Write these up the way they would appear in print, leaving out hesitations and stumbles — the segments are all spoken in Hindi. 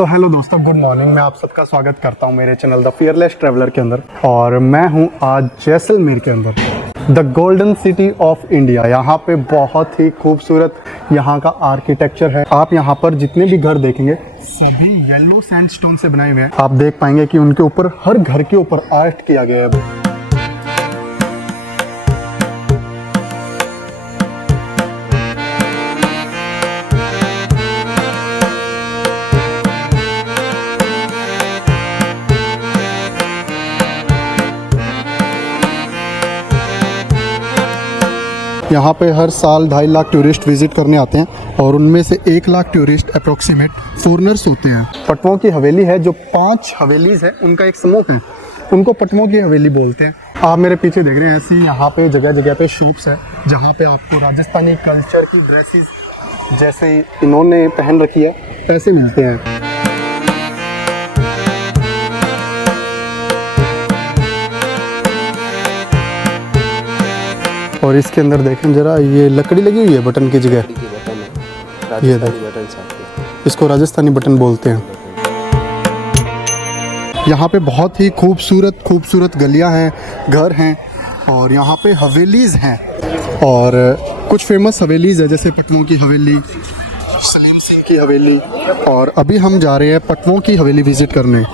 सो हेलो दोस्तों, गुड मॉर्निंग। मैं आप सबका स्वागत करता हूं मेरे चैनल द फियरलेस ट्रैवलर के अंदर। और मैं हूं आज जैसलमेर के अंदर, the golden city of India. यहां पे बहुत ही खूबसूरत यहां का आर्किटेक्चर है। आप यहां पर जितने भी घर देखेंगे सभी येलो सैंडस्टोन से बनाए हुए हैं। आप देख पाएंगे कि उनके ऊपर, हर घर के ऊपर आर्ट किया गया है। यहाँ पे हर साल 2.5 लाख टूरिस्ट विजिट करने आते हैं और उनमें से 1 लाख टूरिस्ट अप्रोक्सीमेट फॉरेनर्स होते हैं। पटवों की हवेली है, जो 5 हवेलीज है उनका एक समूह है, उनको पटवों की हवेली बोलते हैं। आप मेरे पीछे देख रहे हैं, ऐसी यहाँ पे जगह जगह पे शॉप्स है जहाँ पे आपको राजस्थानी कल्चर की ड्रेसेस जैसे इन्होंने पहन रखी है ऐसे मिलते हैं। और इसके अंदर देखें जरा, ये लकड़ी लगी हुई है बटन की जगह, ये बटन, इसको राजस्थानी बटन बोलते हैं। यहाँ पे बहुत ही खूबसूरत गलियाँ हैं, घर हैं और यहाँ पे हवेलीज़ हैं। और कुछ फेमस हवेलीज़ है जैसे पटवों की हवेली, सलीम सिंह की हवेली। और अभी हम जा रहे हैं पटवों की हवेली विज़िट करने।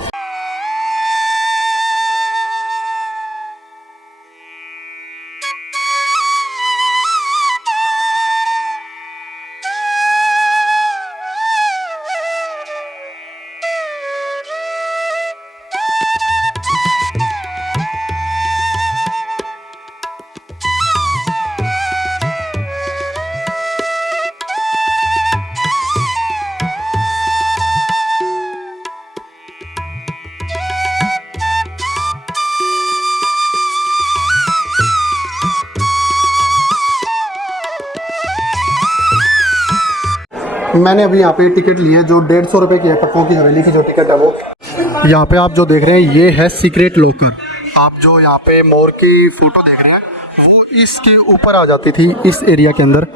मैंने अभी यहाँ पे टिकट ली है जो 150 रुपये की है। पटवों की हवेली की जो टिकट है वो यहाँ पे आप जो देख रहे हैं ये है सीक्रेट लॉकर। आप जो यहाँ पे मोर की फ़ोटो देख रहे हैं वो इसके ऊपर आ जाती थी इस एरिया के अंदर,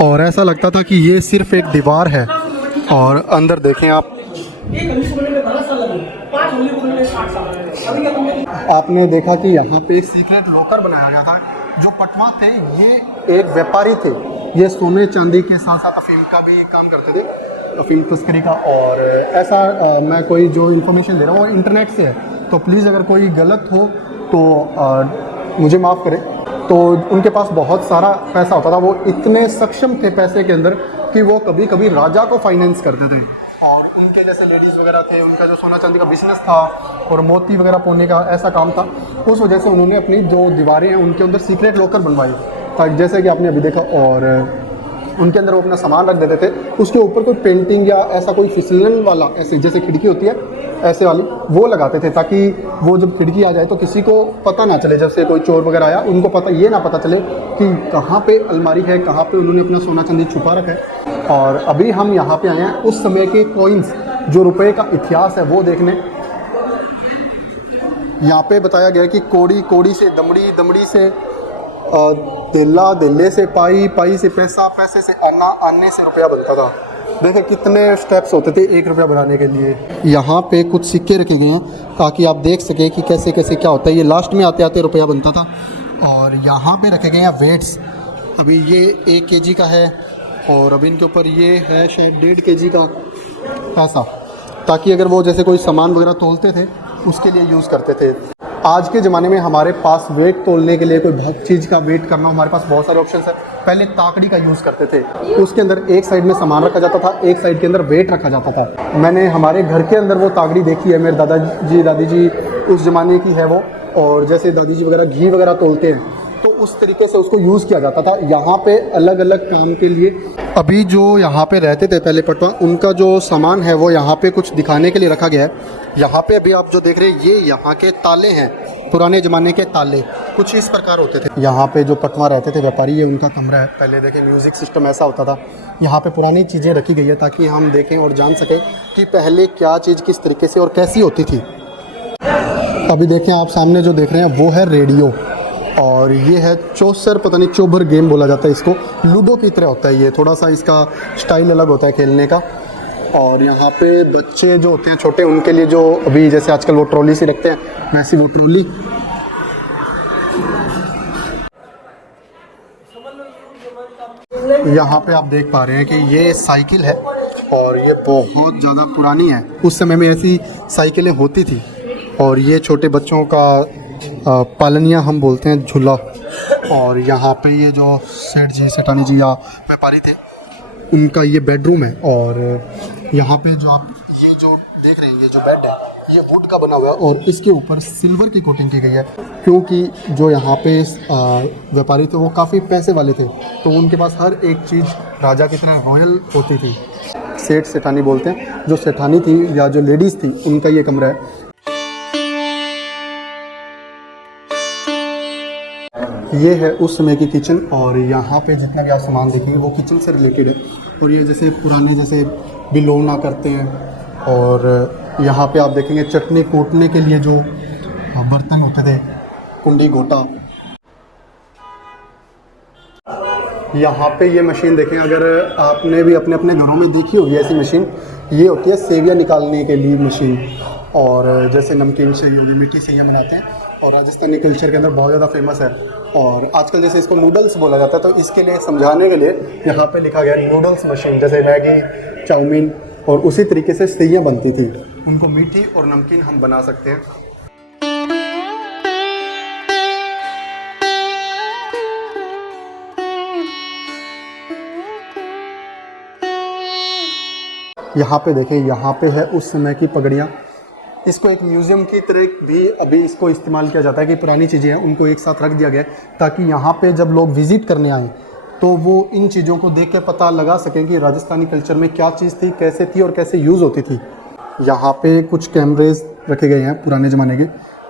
और ऐसा लगता था कि ये सिर्फ एक दीवार है। और अंदर देखें आप, आपने देखा कि यहाँ पे एक सीक्रेट लॉकर बनाया गया था। जो पटवा थे ये एक व्यापारी थे, ये सोने चांदी के साथ साथ अफीम का भी काम करते थे, अफीम तस्करी का। और ऐसा मैं कोई जो इन्फॉर्मेशन दे रहा हूँ वो इंटरनेट से है, तो प्लीज़ अगर कोई गलत हो तो मुझे माफ़ करें। तो उनके पास बहुत सारा पैसा होता था, वो इतने सक्षम थे पैसे के अंदर कि वो कभी कभी राजा को फाइनेंस करते थे। और उनके जैसे लेडीज़ वगैरह थे, उनका जो सोना चांदी का बिजनेस था और मोती वगैरह पोने का ऐसा काम था, उस वजह से उन्होंने अपनी जो दीवारें हैं उनके अंदर सीक्रेट लॉकर बनवाई ताकि, जैसे कि आपने अभी देखा, और उनके अंदर वो अपना सामान रख देते थे। उसके ऊपर कोई पेंटिंग या ऐसा कोई फिसलन वाला, ऐसे जैसे खिड़की होती है ऐसे वाली, वो लगाते थे ताकि वो जब खिड़की आ जाए तो किसी को पता ना चले, जैसे कोई चोर वगैरह आया उनको पता ये ना पता चले कि कहाँ पे अलमारी है, कहाँ पे उन्होंने अपना सोना चांदी छुपा रखा है। और अभी हम यहाँ पे आए हैं उस समय के कॉइन्स, जो रुपए का इतिहास है वो देखने। यहाँ पे बताया गया कि कोड़ी, कोड़ी से दमड़ी, दमड़ी से दिल्ला, दिल्ले से पाई, पाई से पैसा, पैसे से आना, आने से रुपया बनता था। देखें कितने स्टेप्स होते थे 1 रुपया बनाने के लिए। यहाँ पे कुछ सिक्के रखे गए हैं ताकि आप देख सकें कि कैसे कैसे क्या होता है। ये लास्ट में आते आते रुपया बनता था। और यहाँ पे रखे गए हैं वेट्स। अभी ये 1 kg का है और अभी इनके ऊपर ये है शायद 1.5 kg का पैसा, ताकि अगर वो जैसे कोई सामान वगैरह तोलते थे उसके लिए यूज़ करते थे। आज के ज़माने में हमारे पास वेट तोलने के लिए, कोई चीज़ का वेट करना, हमारे पास बहुत सारे ऑप्शन है। पहले ताकड़ी का यूज़ करते थे, उसके अंदर एक साइड में सामान रखा जाता था, एक साइड के अंदर वेट रखा जाता था। मैंने हमारे घर के अंदर वो ताकड़ी देखी है, मेरे दादाजी दादी जी उस ज़माने की है वो। और जैसे दादी जी वगैरह घी वगैरह तोलते हैं तो उस तरीके से उसको यूज़ किया जाता था यहाँ पे अलग अलग काम के लिए। अभी जो यहाँ पे रहते थे पहले पटवा, उनका जो सामान है वो यहाँ पे कुछ दिखाने के लिए रखा गया है। यहाँ पे अभी आप जो देख रहे हैं ये यहाँ के ताले हैं, पुराने ज़माने के ताले कुछ इस प्रकार होते थे। यहाँ पे जो पटवा रहते थे व्यापारी, ये उनका कमरा है। पहले देखें म्यूज़िक सिस्टम ऐसा होता था। यहाँ पे पुरानी चीज़ें रखी गई है ताकि हम देखें और जान सकें कि पहले क्या चीज़ किस तरीके से और कैसी होती थी। अभी देखें आप सामने जो देख रहे हैं वो है रेडियो। और ये है चौसर, पता नहीं चौभर गेम बोला जाता है इसको, लूडो की तरह होता है ये, थोड़ा सा इसका स्टाइल अलग होता है खेलने का। और यहाँ पे बच्चे जो होते हैं छोटे, उनके लिए जो अभी जैसे आजकल वो ट्रॉली से रखते हैं, वैसी वो ट्रॉली। यहाँ पे आप देख पा रहे हैं कि ये साइकिल है और ये बहुत ज़्यादा पुरानी है। उस समय में ऐसी साइकिलें होती थी। और ये छोटे बच्चों का पालनिया हम बोलते हैं, झूला। और यहाँ पे ये जो सेठ जी, सेठानी जी या व्यापारी थे, उनका ये बेडरूम है। और यहाँ पे जो आप ये जो देख रहे हैं, ये जो बेड है ये वुड का बना हुआ है और इसके ऊपर सिल्वर की कोटिंग की गई है, क्योंकि जो यहाँ पे व्यापारी थे वो काफ़ी पैसे वाले थे, तो उनके पास हर एक चीज़ राजा की तरह रॉयल होती थी। सेठ सेठानी बोलते हैं, जो सेठानी थी या जो लेडीज़ थी, उनका ये कमरा है। ये है उस समय की किचन और यहाँ पे जितना भी आप सामान देखेंगे वो किचन से रिलेटेड है। और ये जैसे पुराने जैसे बिलोना करते हैं। और यहाँ पे आप देखेंगे चटनी कूटने के लिए जो बर्तन होते थे, कुंडी गोटा। यहाँ पे ये मशीन देखें, अगर आपने भी अपने अपने घरों में देखी होगी ऐसी मशीन, ये होती है सेवियाँ निकालने के लिए मशीन। और जैसे नमकीन सेवी होगी, मीठी सेवियाँ बनाते हैं और राजस्थानी कल्चर के अंदर बहुत ज़्यादा फेमस है। और आजकल जैसे इसको नूडल्स बोला जाता है, तो इसके लिए समझाने के लिए यहाँ पे लिखा गया नूडल्स मशीन। जैसे मैगी, चाउमीन और उसी तरीके से सेवियाँ बनती थी, उनको मीठी और नमकीन हम बना सकते हैं। यहाँ पे देखें, यहाँ पे है उस समय की पगड़ियाँ। इसको एक म्यूज़ियम की तरह भी अभी इसको इस्तेमाल किया जाता है कि पुरानी चीज़ें हैं उनको एक साथ रख दिया गया है, ताकि यहाँ पे जब लोग विज़िट करने आएँ तो वो इन चीज़ों को देख के पता लगा सकें कि राजस्थानी कल्चर में क्या चीज़ थी, कैसे थी और कैसे यूज़ होती थी। यहाँ पे कुछ कैमरेज रखे गए हैं पुराने ज़माने के।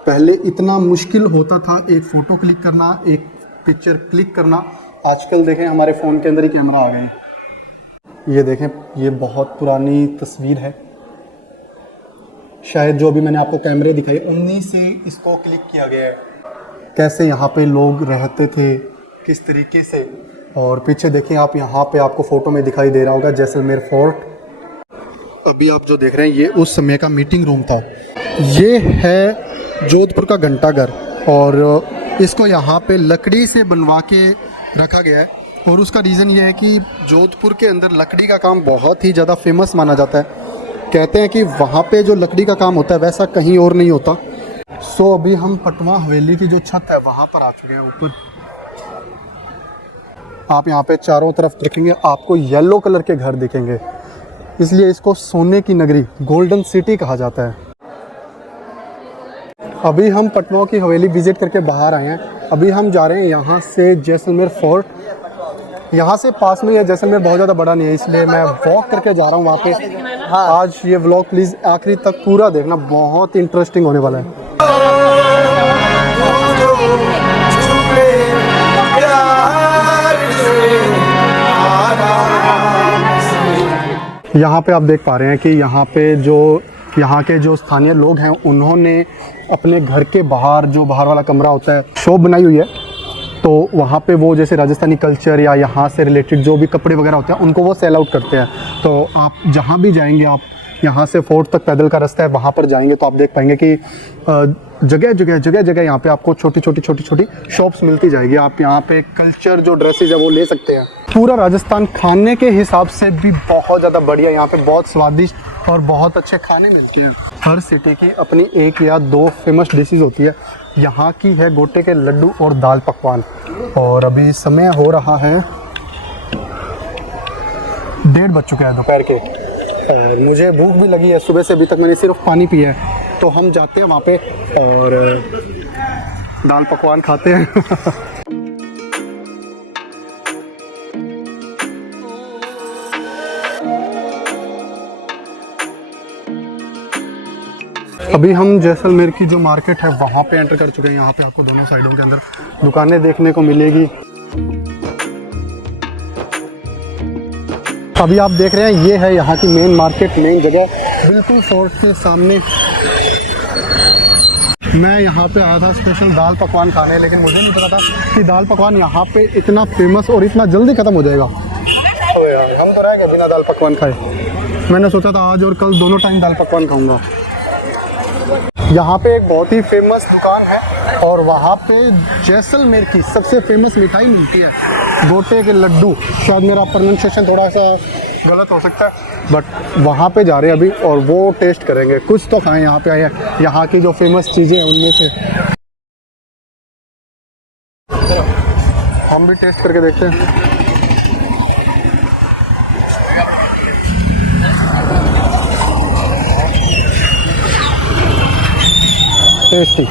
पहले इतना मुश्किल होता था एक फ़ोटो क्लिक करना, एक पिक्चर क्लिक करना। आजकल देखें हमारे फ़ोन के अंदर ही कैमरा आ गए हैं। ये देखें, ये बहुत पुरानी तस्वीर है, शायद जो अभी मैंने आपको कैमरे दिखाए उन्हीं से इसको क्लिक किया गया है। कैसे यहाँ पे लोग रहते थे, किस तरीके से। और पीछे देखिए आप, यहाँ पे आपको फ़ोटो में दिखाई दे रहा होगा जैसलमेर फोर्ट। अभी आप जो देख रहे हैं ये उस समय का मीटिंग रूम था। ये है जोधपुर का घंटाघर और इसको यहाँ पे लकड़ी से बनवा के रखा गया है। और उसका रीज़न ये है कि जोधपुर के अंदर लकड़ी का काम बहुत ही ज़्यादा फेमस माना जाता है। कहते हैं कि वहाँ पे जो लकड़ी का काम होता है वैसा कहीं और नहीं होता। सो अभी हम पटवा हवेली की जो छत है वहाँ पर आ चुके हैं ऊपर। आप यहाँ पे चारों तरफ देखेंगे आपको येलो कलर के घर दिखेंगे, इसलिए इसको सोने की नगरी, गोल्डन सिटी कहा जाता है। अभी हम पटवा की हवेली विजिट करके बाहर आए हैं। अभी हम जा रहे हैं यहाँ से जैसलमेर फोर्ट। यहाँ से पास में है, जैसलमेर बहुत ज़्यादा बड़ा नहीं है, इसलिए मैं वॉक करके जा रहा हूँ वहाँ पे। आज ये व्लॉग प्लीज़ आखिरी तक पूरा देखना, बहुत इंटरेस्टिंग होने वाला है। यहाँ पे आप देख पा रहे हैं कि यहाँ पे जो यहाँ के जो स्थानीय लोग हैं उन्होंने अपने घर के बाहर, जो बाहर वाला कमरा होता है, शॉप बनाई हुई है। तो वहाँ पे वो जैसे राजस्थानी कल्चर या यहाँ से रिलेटेड जो भी कपड़े वगैरह होते हैं उनको वो सेल आउट करते हैं। तो आप जहाँ भी जाएंगे, आप यहाँ से फोर्ट तक पैदल का रास्ता है, वहाँ पर जाएंगे तो आप देख पाएंगे कि जगह जगह यहाँ पे आपको छोटी छोटी शॉप्स मिलती जाएगी। आप यहाँ पे कल्चर जो ड्रेसेज है वो ले सकते हैं। पूरा राजस्थान खाने के हिसाब से भी बहुत ज़्यादा बढ़िया, यहाँ पे बहुत स्वादिष्ट और बहुत अच्छे खाने मिलते हैं। हर सिटी की अपनी एक या दो फेमस डिशेज होती है। यहाँ की है गोटे के लड्डू और दाल पकवान। और अभी समय हो रहा है 1:30 बज चुके हैं दोपहर के और मुझे भूख भी लगी है। सुबह से अभी तक मैंने सिर्फ पानी पिया है। तो हम जाते हैं वहाँ पे और दाल पकवान खाते हैं। अभी हम जैसलमेर की जो मार्केट है वहाँ पे एंटर कर चुके हैं। यहाँ पे आपको दोनों साइडों के अंदर दुकानें देखने को मिलेगी। अभी आप देख रहे हैं ये है यहाँ की मेन मार्केट, मेन जगह, बिल्कुल फोर्ट के सामने। मैं यहाँ पे आया था स्पेशल दाल पकवान खाने, लेकिन मुझे नहीं पता था कि दाल पकवान यहाँ पे इतना फेमस और इतना जल्दी ख़त्म हो जाएगा। अबे यार हम तो रह गए बिना दाल पकवान खाए। मैंने सोचा था आज और कल दोनों टाइम दाल पकवान खाऊंगा। यहाँ पे एक बहुत ही फेमस दुकान है और वहाँ पे जैसलमेर की सबसे फेमस मिठाई मिलती है, गोटे के लड्डू। शायद मेरा प्रोनाउंसिएशन थोड़ा सा गलत हो सकता है, बट वहाँ पे जा रहे हैं अभी और वो टेस्ट करेंगे। कुछ तो खाएं, यहाँ पे आए हैं, यहाँ की जो फेमस चीज़ें हैं उनमें से हम भी टेस्ट करके देखते हैं। टेस्टी।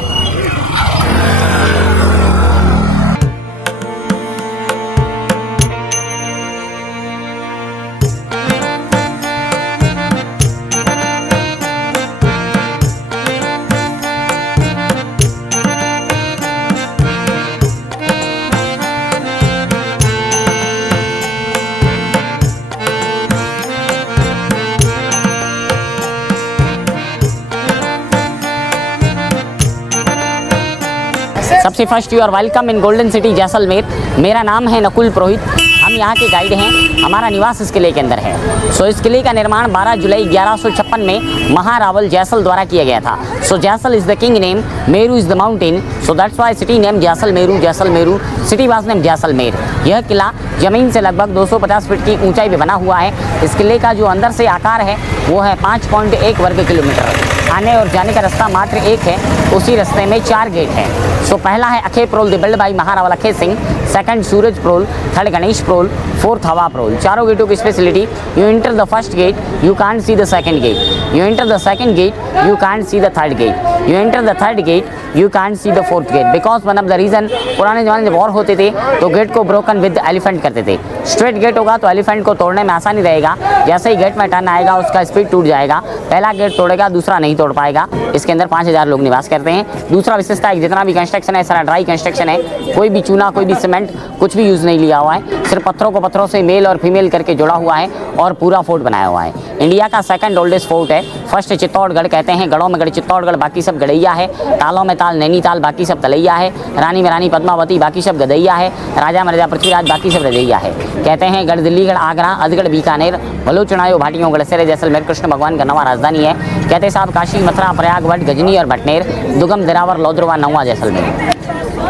सबसे first you are welcome in golden city Jaisalmer. मेरा नाम है नकुल पुरोहित, हम यहाँ के गाइड हैं। हमारा निवास इस किले के अंदर है। सो इस किले का निर्माण 12 जुलाई 1156 में महारावल जैसल द्वारा किया गया था। So Jaisal is the king name, Meru is the mountain, so that's why city name Jaisalmeru. Jaisalmeru city was name Jaisalmer. यह किला ज़मीन से लगभग 250 फीट की ऊंचाई पे बना हुआ है। इस किले का जो अंदर से आकार है वो है 5.1 वर्ग किलोमीटर। आने और जाने का रास्ता मात्र एक है, उसी रास्ते में 4 गेट हैं। सो पहला है Akhai Pol built by Maharawal Akhai Singh, second Suraj Pol, third Ganesh Pol, fourth Hawa Pol. चारों गेटों की speciality, you enter the first gate, you can't see the second gate, you enter the second gate, you can't see the third gate, you enter the third gate, you can't see the fourth gate. Because one of the reason, पुराने ज़माने में वॉर होते थे तो गेट को ब्रोकन विद एलिफेंट करते थे। स्ट्रेट गेट होगा तो एलिफेंट को तोड़ने में आसानी रहेगा, जैसे ही गेट में टर्न आएगा उसका स्पीड टूट जाएगा। पहला गेट तोड़ेगा, दूसरा नहीं तोड़ पाएगा। इसके अंदर 5000 लोग निवास करते हैं। दूसरा विशेषता है, जितना भी कंस्ट्रक्शन है सारा ड्राई कंस्ट्रक्शन है, कोई भी चूना, कोई भी सीमेंट, कुछ भी यूज़ नहीं लिया हुआ है। सिर्फ पत्थरों को पत्थरों से मेल और फीमेल करके जोड़ा हुआ है और पूरा फोर्ट बनाया हुआ है। इंडिया का सेकंड ओल्डेस्ट फोर्ट है। फर्स्ट चित्तौड़गढ़ कहते हैं, गढ़ों में गढ़ चित्तौड़गढ़, बाकी सब गड़ैया है। तालों में ताल नैनीताल, बाकी सब तलैया है। रानी में रानी पद्मावती, बाकी सब गदैया है। राजा महाराजा पृथ्वीराज, बाकी सब रजैया है। कहते हैं गढ़ दिल्लीगढ़ आगरा, अजगढ़ बीकानेर, बलूचनायो भाटियों गढ़सेरे जैसलमेर कृष्ण भगवान का नवा राजधानी है। कहते साहब काशी मथुरा प्रयाग वट गजनी और भटनेर, दुगम दिरावर लौद्रवा नवा जैसलमेर।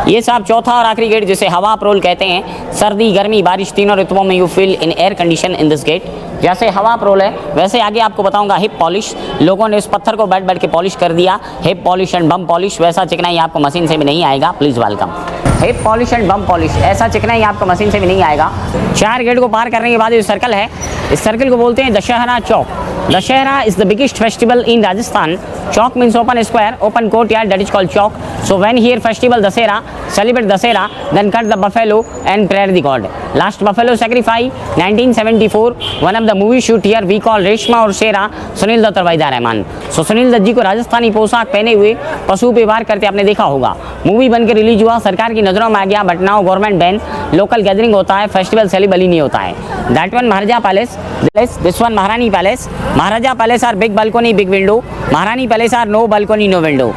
ये साहब चौथा और आखिरी गेट जिसे हवा प्रोल कहते हैं। सर्दी गर्मी बारिश तीनों ऋतुओं में you feel in air condition in this gate. जैसे हवा प्रोल है वैसे आगे आपको बताऊंगा हिप पॉलिश। लोगों ने उस पत्थर को बैठ बैठ के पॉलिश कर दिया। Hip polish and bomb polish, वैसा चिकनाई आपको मशीन से भी नहीं आएगा। Please welcome. Hip polish and bomb polish, ऐसा चिकनाई आपको मशीन से भी नहीं आएगा। 4 गेट को पार करने के बाद ये सर्कल है, इस सर्कल को बोलते हैं Dussehra Chowk. Dussehra is the biggest festival in Rajasthan. Chowk means open square, open courtyard, that is called chowk. So when here festival Dasera, celebrate Dasera, then cut the buffalo and prayer the god. Last buffalo sacrifice 1974. One of the movie shoot here we call Reshma और शेरा, सुनील दत्त और वहीदा रहमान। So सुनील दत्त जी को राजस्थानी पोशाक पहने हुए पशु पे वार करते आपने देखा होगा। मूवी बनकर रिलीज हुआ, सरकार की नज़रों में आ गया, but now government ban. Local gathering होता है, फेस्टिवल सेलिब्रेट नहीं होता है। That one Maharaja palace, this one Maharani palace. Maharaja palace are big balcony, big window. Maharani palace are no balcony, no window.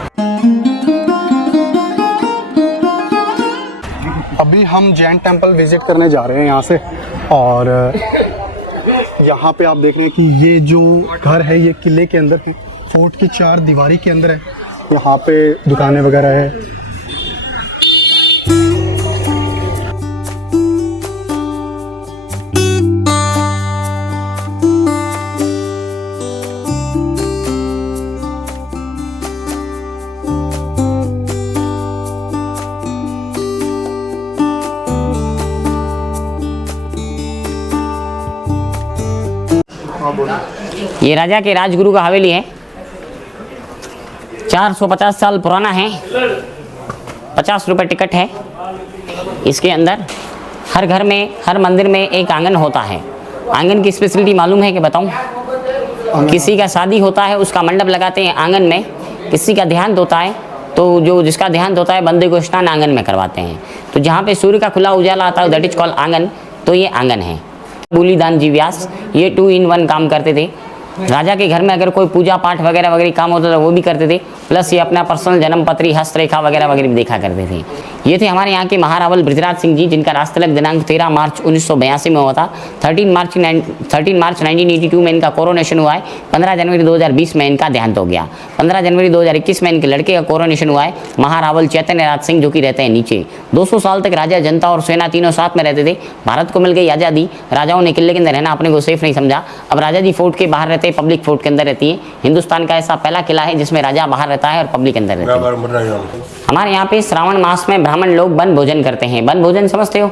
अभी हम जैन टेम्पल विजिट करने जा रहे हैं यहाँ से, और यहाँ पे आप देख रहे हैं कि ये जो घर है ये किले के अंदर है, फोर्ट की 4 दीवारी के अंदर है। यहाँ पे दुकानें वगैरह है। ये राजा के राजगुरु का हवेली है, 450 साल पुराना है। 50 रुपये टिकट है। इसके अंदर हर घर में, हर मंदिर में एक आंगन होता है। आंगन की स्पेशलिटी मालूम है कि बताऊं? किसी का शादी होता है उसका मंडप लगाते हैं आंगन में। किसी का देहांत होता है तो जो जिसका देहांत होता है बंदे को स्नान आंगन में करवाते हैं। तो जहाँ पे सूर्य का खुला उजाला आता है दैट इज कॉल्ड आंगन। तो ये आंगन है। बूलीदान जी व्यास ये 2 in 1 काम करते थे। राजा के घर में अगर कोई पूजा पाठ वगैरह वगैरह काम होता था वो भी करते थे, प्लस ये अपना पर्सनल जन्म पत्री हस्तरेखा वगैरह वगैरह भी देखा करते थे। ये थे हमारे यहाँ के महारावल बृजराज सिंह जी, जिनका राजतिलक दिनांक 13 मार्च 1982 में हुआ था। 13 मार्च 1982 में इनका कोरोनेशन हुआ है। 15 जनवरी 2020 में इनका देहांत हो गया। 15 जनवरी 2021 में इनके लड़के का कोरोनेशन हुआ है, महारावल चैतन्य राज सिंह, जो कि रहते हैं नीचे। 200 साल तक राजा, जनता और सेना तीनों साथ में रहते थे। भारत को मिल गई आज़ादी, राजाओं ने किले के अंदर रहना अपने को सेफ नहीं समझा। अब राजा जी फोर्ट के बाहर रहते हैं, पब्लिक फोर्ट के अंदर रहती है। हिंदुस्तान का ऐसा पहला किला है जिसमें राजा बाहर रहता है और पब्लिक अंदर रहती है। हमारे यहाँ पे श्रावण मास में ब्राह्मण लोग वन भोजन करते हैं। वन भोजन समझते हो?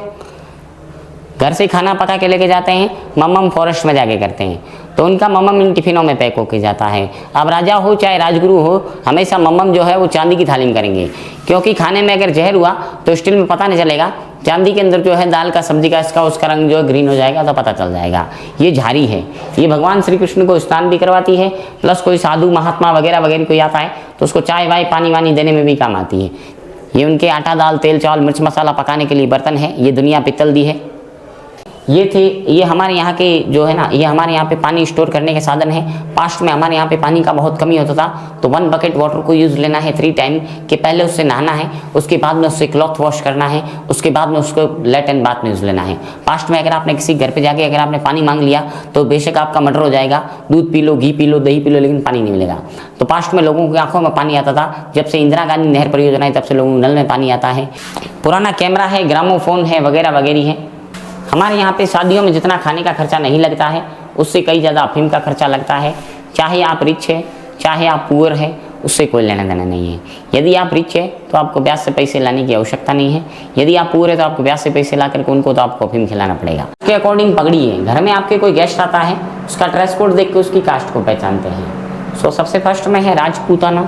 घर से खाना पका के लेके जाते हैं, मम्मम फॉरेस्ट में जाके करते हैं, तो उनका मम्मम इन टिफिनों में पैक होके जाता है। अब राजा हो चाहे राजगुरु हो, हमेशा मम्मम जो है वो चांदी की थाली में करेंगे, क्योंकि खाने में अगर जहर हुआ तो स्टील में पता नहीं चलेगा। चांदी के अंदर जो है दाल का, सब्जी का, इसका उसका रंग जो है ग्रीन हो जाएगा तो पता चल जाएगा। ये झारी है, ये भगवान श्री कृष्ण को स्नान भी करवाती है, प्लस कोई साधु महात्मा वगैरह वगैरह कोई आता है तो उसको चाय वाय पानी वानी देने में भी काम आती है। ये उनके आटा दाल तेल चावल मिर्च मसाला पकाने के लिए बर्तन है। ये दुनिया पित्तल दी है। ये हमारे यहाँ के जो है ना, ये हमारे यहाँ पे पानी स्टोर करने के साधन है। पास्ट में हमारे यहाँ पे पानी का बहुत कमी होता था, तो 1 बकेट वाटर को यूज़ लेना है 3 टाइम के पहले उससे नहाना है, उसके बाद में उससे क्लॉथ वॉश करना है, उसके बाद में उसको लेट एंड बाथ में यूज़ लेना है। पास्ट में अगर आपने किसी घर पे जाके अगर आपने पानी मांग लिया तो बेशक आपका मर्डर हो जाएगा। दूध पी लो, घी पी लो, दही पी लो, लेकिन पानी नहीं मिलेगा। तो पास्ट में लोगों की आंखों में पानी आता था। जब से इंदिरा गांधी नहर परियोजना है तब से लोगों को नल में पानी आता है। पुराना कैमरा है, ग्रामोफोन है, वगैरह वगैरह है। हमारे यहाँ पे शादियों में जितना खाने का खर्चा नहीं लगता है, उससे कई ज़्यादा अफीम का खर्चा लगता है। चाहे आप रिच है चाहे आप पुअर है, उससे कोई लेना देना नहीं है। यदि आप रिच है तो आपको ब्याज से पैसे लाने की आवश्यकता नहीं है। यदि आप पुअर है तो आपको ब्याज से पैसे ला करके उनको तो आपको अफीम खिलाना पड़ेगा। उसके अकॉर्डिंग पगड़ी है। घर में आपके कोई गेस्ट आता है, उसका ड्रेस कोड देख के उसकी कास्ट को पहचानते हैं। सो सबसे फर्स्ट में है राजपूताना,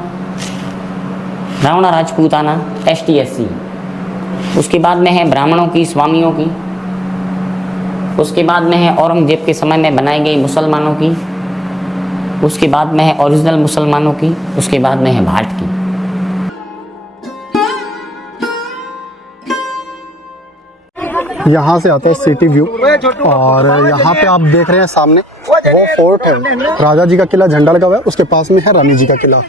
रावणा राजपूताना ST/SC। उसके बाद में है ब्राह्मणों की, स्वामियों की। उसके बाद में है औरंगजेब के समय में बनाई गई मुसलमानों की। उसके बाद में है ओरिजिनल मुसलमानों की। उसके बाद में है भाट की। यहाँ से आता है सिटी व्यू, और यहाँ पे आप देख रहे हैं सामने वो फोर्ट है, राजा जी का किला झंडा लगा हुआ है, उसके पास में है रानी जी का किला।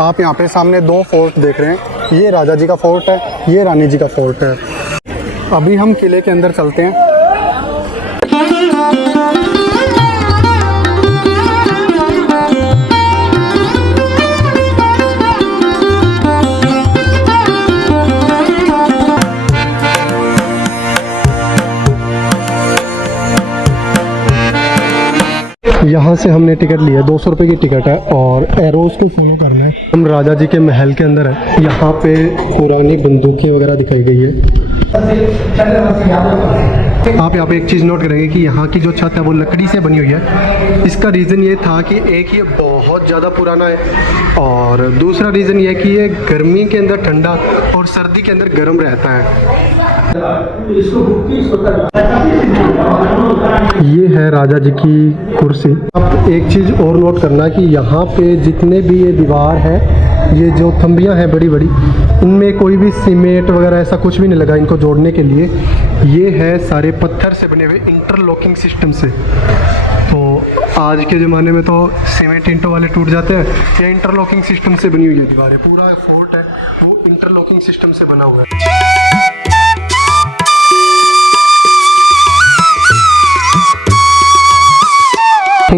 आप यहाँ पे सामने 2 फोर्ट देख रहे हैं, ये राजा जी का फोर्ट है, ये रानी जी का फोर्ट है। अभी हम किले के अंदर चलते हैं। यहाँ से हमने टिकट लिया, 200 रुपये की टिकट है, और एरोज को फॉलो करना है। हम राजा जी के महल के अंदर है। यहाँ पे पुरानी बंदूकें वगैरह दिखाई गई है। आप यहाँ पे एक चीज़ नोट करेंगे कि यहाँ की जो छत है वो लकड़ी से बनी हुई है। इसका रीज़न ये था कि एक ये बहुत ज़्यादा पुराना है, और दूसरा रीज़न ये कि ये गर्मी के अंदर ठंडा और सर्दी के अंदर गर्म रहता है। ये है राजा जी की कुर्सी। अब एक चीज़ और नोट करना कि यहाँ पे जितने भी ये दीवार है, ये जो थंबियाँ हैं बड़ी बड़ी, इनमें कोई भी सीमेंट वगैरह ऐसा कुछ भी नहीं लगा इनको जोड़ने के लिए। ये है सारे पत्थर से बने हुए इंटरलॉकिंग सिस्टम से। तो आज के ज़माने में तो सीमेंट ईंटों वाले टूट जाते हैं, ये इंटरलॉकिंग सिस्टम से बनी हुई है दीवारें। पूरा फोर्ट है वो इंटरलॉकिंग सिस्टम से बना हुआ है।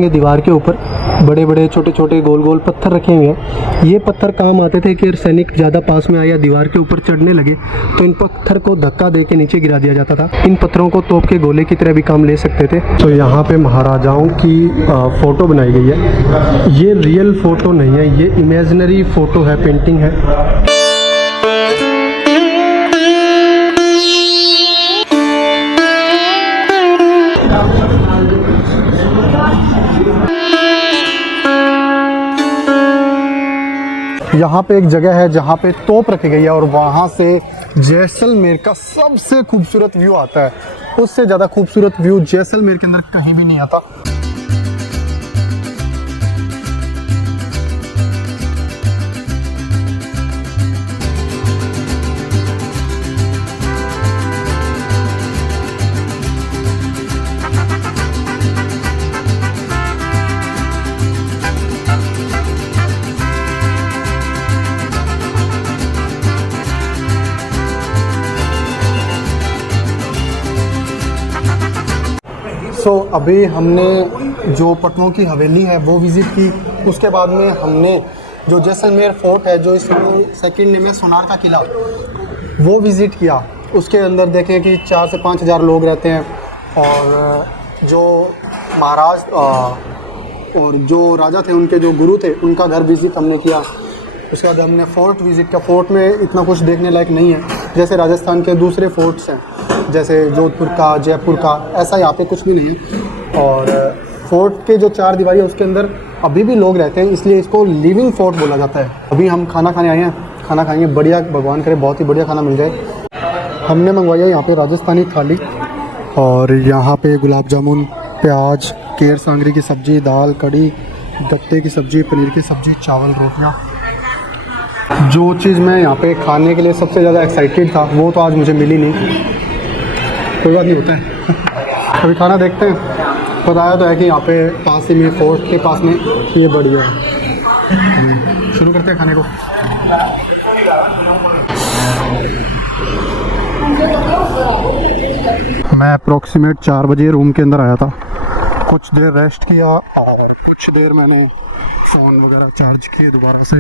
दीवार के ऊपर बड़े बड़े छोटे छोटे गोल गोल पत्थर रखे हुए हैं। ये पत्थर काम आते थे कि सैनिक ज़्यादा पास में आया, दीवार के ऊपर चढ़ने लगे तो इन पत्थर को धक्का दे के नीचे गिरा दिया जाता था। इन पत्थरों को तोप के गोले की तरह भी काम ले सकते थे। तो यहाँ पे महाराजाओं की फ़ोटो बनाई गई है। ये रियल फ़ोटो नहीं है, ये इमेजिनरी फ़ोटो है, पेंटिंग है। यहाँ पे एक जगह है जहाँ पे तोप रखी गई है, और वहाँ से जैसलमेर का सबसे खूबसूरत व्यू आता है। उससे ज़्यादा खूबसूरत व्यू जैसलमेर के अंदर कहीं भी नहीं आता। सो अभी हमने जो पटनों की हवेली है वो विज़िट की। उसके बाद में हमने जो जैसलमेर फोर्ट है, जो इसको सेकंड नेम है सोनार का किला, वो विज़िट किया। उसके अंदर देखें कि 4 से 5 हज़ार लोग रहते हैं। और जो महाराज और जो राजा थे, उनके जो गुरु थे, उनका घर विज़िट हमने किया। उसके बाद हमने फोर्ट विज़िट किया। फोर्ट में इतना कुछ देखने लायक नहीं है, जैसे राजस्थान के दूसरे फोर्ट्स हैं, जैसे जोधपुर का, जयपुर का, ऐसा यहाँ पे कुछ भी नहीं है। और फोर्ट के जो 4 दीवारी है उसके अंदर अभी भी लोग रहते हैं, इसलिए इसको लिविंग फोर्ट बोला जाता है। अभी हम खाना खाने आए हैं, खाना खाएंगे। बढ़िया, भगवान करे बहुत ही बढ़िया खाना मिल जाए। हमने मंगवाया यहाँ पे राजस्थानी थाली, और यहाँ पे गुलाब जामुन, प्याज, केर सांगरी की सब्ज़ी, दाल, कड़ी, गट्टे की सब्ज़ी, पनीर की सब्ज़ी, चावल, रोटियाँ। जो चीज़ मैं यहाँ पे खाने के लिए सबसे ज़्यादा एक्साइटेड था वो तो आज मुझे मिली नहीं। कोई बात नहीं, होता है। अभी खाना देखते हैं। बताया तो है कि यहाँ पे पास ही में, फोर्ट के पास में, ये बढ़िया है। शुरू करते हैं खाने को। मैं अप्रॉक्सीमेट 4 बजे रूम के अंदर आया था। कुछ देर रेस्ट किया, कुछ देर मैंने फ़ोन वगैरह चार्ज किए दोबारा से।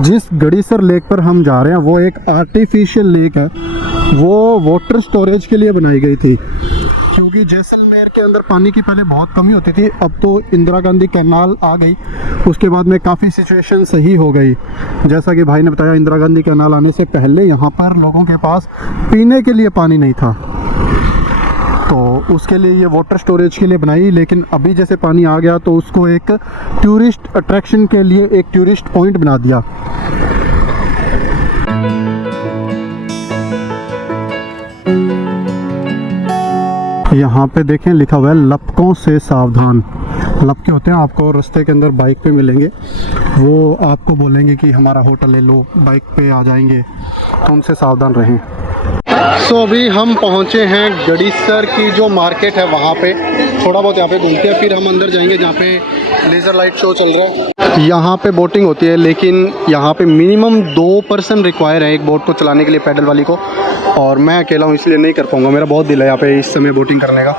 जिस गड़ीसर लेक पर हम जा रहे हैं वो एक आर्टिफिशियल लेक है। वो वाटर स्टोरेज के लिए बनाई गई थी, क्योंकि जैसलमेर के अंदर पानी की पहले बहुत कमी होती थी। अब तो इंदिरा गांधी कैनाल आ गई, उसके बाद में काफ़ी सिचुएशन सही हो गई। जैसा कि भाई ने बताया, इंदिरा गांधी कैनाल आने से पहले यहाँ पर लोगों के पास पीने के लिए पानी नहीं था, तो उसके लिए ये वाटर स्टोरेज के लिए बनाई। लेकिन अभी जैसे पानी आ गया तो उसको एक टूरिस्ट अट्रैक्शन के लिए एक टूरिस्ट पॉइंट बना दिया। यहाँ पे देखें लिखा हुआ है लपकों से सावधान। लपके होते हैं, आपको रास्ते के अंदर बाइक पे मिलेंगे, वो आपको बोलेंगे कि हमारा होटल ले लो, बाइक पे आ जाएंगे, तो उनसे सावधान रहें। सो अभी हम पहुँचे हैं गड़ीसर की जो मार्केट है वहाँ पे। थोड़ा बहुत यहाँ पे घूमते हैं, फिर हम अंदर जाएंगे जहाँ पे लेज़र लाइट शो चल रहा है। यहाँ पे बोटिंग होती है, लेकिन यहाँ पे मिनिमम 2 पर्सन रिक्वायर है एक बोट को चलाने के लिए, पैडल वाली को। और मैं अकेला हूँ इसलिए नहीं कर पाऊँगा। मेरा बहुत दिल है यहाँ पे इस समय बोटिंग करने का।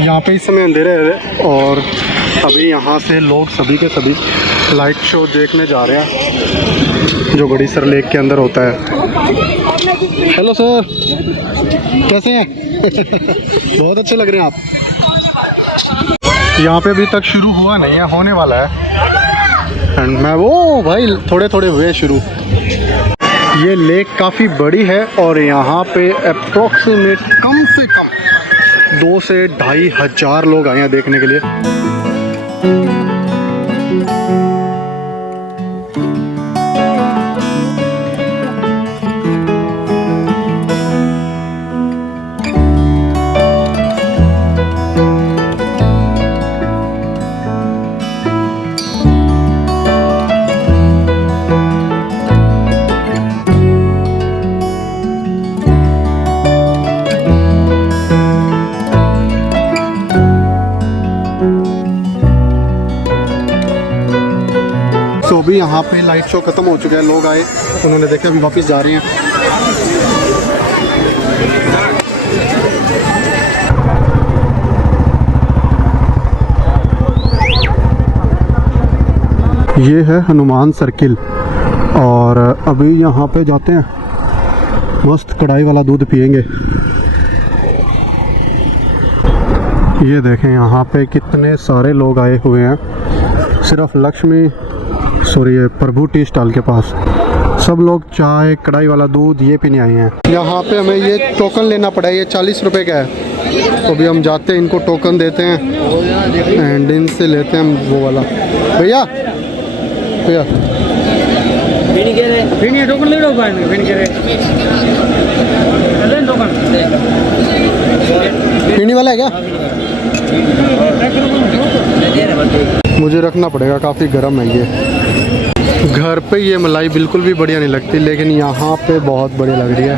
यहाँ पे इस समय अंधेरे है और अभी यहाँ से लोग सभी के सभी लाइट शो देखने जा रहे हैं जो गड़ीसर लेक के अंदर होता है। हेलो सर, कैसे हैं? बहुत अच्छे लग रहे हैं आप। यहाँ पे अभी तक शुरू हुआ नहीं है, होने वाला है। एंड मैं वो भाई थोड़े थोड़े हुए शुरू। ये लेक काफ़ी बड़ी है और यहाँ पे अप्रोक्सीमेट कम से कम 2 से 2.5 हज़ार लोग आए हैं देखने के लिए। तो अभी यहाँ पे लाइट शो ख़त्म हो चुका है, लोग आए, उन्होंने देखा, अभी वापस जा रहे हैं। ये है हनुमान सर्किल और अभी यहाँ पे जाते हैं, मस्त कढ़ाई वाला दूध पियेंगे। ये देखें यहाँ पे कितने सारे लोग आए हुए हैं, सिर्फ प्रभु टी स्टॉल के पास। सब लोग चाय, कढ़ाई वाला दूध ये पीने आए हैं। यहाँ पे हमें ये टोकन लेना पड़ा है, ये 40 रुपए का है। तो अभी हम जाते हैं, इनको टोकन देते हैं एंड इनसे लेते हैं हम वो वाला। भैया भैया टोकन ले लो, पीने वाला है क्या? मुझे रखना पड़ेगा, काफ़ी गर्म है ये। घर पे ये मलाई बिल्कुल भी बढ़िया नहीं लगती, लेकिन यहाँ पे बहुत बढ़िया लग रही है।